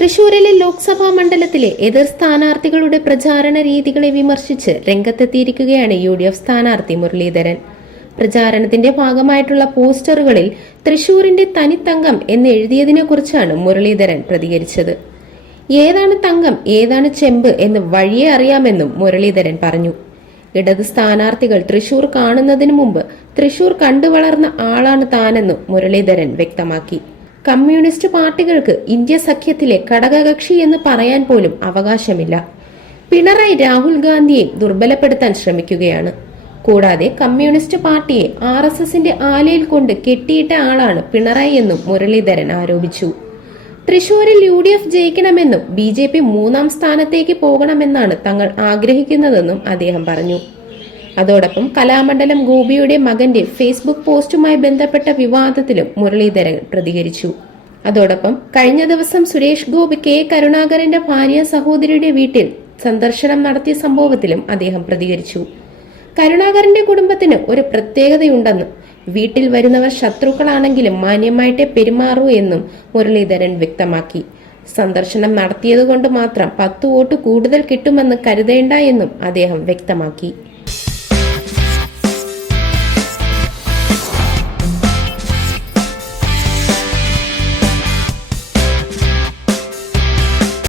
തൃശൂരിലെ ലോക്സഭാ മണ്ഡലത്തിലെ എതിർ സ്ഥാനാർത്ഥികളുടെ പ്രചാരണ രീതികളെ വിമർശിച്ച് രംഗത്തെത്തിയിരിക്കുകയാണ് യു ഡി എഫ് സ്ഥാനാർത്ഥി മുരളീധരൻ. പ്രചാരണത്തിന്റെ ഭാഗമായിട്ടുള്ള പോസ്റ്ററുകളിൽ തൃശൂരിന്റെ തനിത്തങ്കം എന്ന് എഴുതിയതിനെ കുറിച്ചാണ് മുരളീധരൻ പ്രതികരിച്ചത്. ഏതാണ് തങ്കം ഏതാണ് ചെമ്പ് എന്ന് വഴിയെ അറിയാമെന്നും മുരളീധരൻ പറഞ്ഞു. ഇടത് സ്ഥാനാർത്ഥികൾ തൃശൂർ കാണുന്നതിനു മുമ്പ് തൃശൂർ കണ്ടുവളർന്ന ആളാണ് താനെന്നും മുരളീധരൻ വ്യക്തമാക്കി. കമ്മ്യൂണിസ്റ്റ് പാർട്ടികൾക്ക് ഇന്ത്യ സഖ്യത്തിലെ ഘടകകക്ഷി എന്ന് പറയാൻ പോലും അവകാശമില്ല. പിണറായി രാഹുൽ ഗാന്ധിയെ ദുർബലപ്പെടുത്താൻ ശ്രമിക്കുകയാണ്. കൂടാതെ കമ്മ്യൂണിസ്റ്റ് പാർട്ടിയെ ആർ എസ് എസിന്റെ ആലയിൽ കൊണ്ട് കെട്ടിയിട്ട ആളാണ് പിണറായി എന്നും മുരളീധരൻ ആരോപിച്ചു. തൃശൂരിൽ യു ഡി എഫ് ജയിക്കണമെന്നും ബി ജെ പി മൂന്നാം സ്ഥാനത്തേക്ക് പോകണമെന്നാണ് തങ്ങൾ ആഗ്രഹിക്കുന്നതെന്നും അദ്ദേഹം പറഞ്ഞു. അതോടൊപ്പം കലാമണ്ഡലം ഗോപിയുടെ മകന്റെ ഫേസ്ബുക്ക് പോസ്റ്റുമായി ബന്ധപ്പെട്ട വിവാദത്തിലും മുരളീധരൻ പ്രതികരിച്ചു. അതോടൊപ്പം കഴിഞ്ഞ ദിവസം സുരേഷ് ഗോപി കെ കരുണാകരന്റെ ഭാര്യ സഹോദരിയുടെ വീട്ടിൽ സന്ദർശനം നടത്തിയ സംഭവത്തിലും അദ്ദേഹം പ്രതികരിച്ചു. കരുണാകരന്റെ കുടുംബത്തിന് ഒരു പ്രത്യേകതയുണ്ടെന്നും വീട്ടിൽ വരുന്നവർ ശത്രുക്കളാണെങ്കിലും മാന്യമായിട്ടേ പെരുമാറൂ എന്നും മുരളീധരൻ വ്യക്തമാക്കി. സന്ദർശനം നടത്തിയതുകൊണ്ട് മാത്രം പത്ത് വോട്ട് കൂടുതൽ കിട്ടുമെന്ന് കരുതേണ്ട എന്നും അദ്ദേഹം വ്യക്തമാക്കി.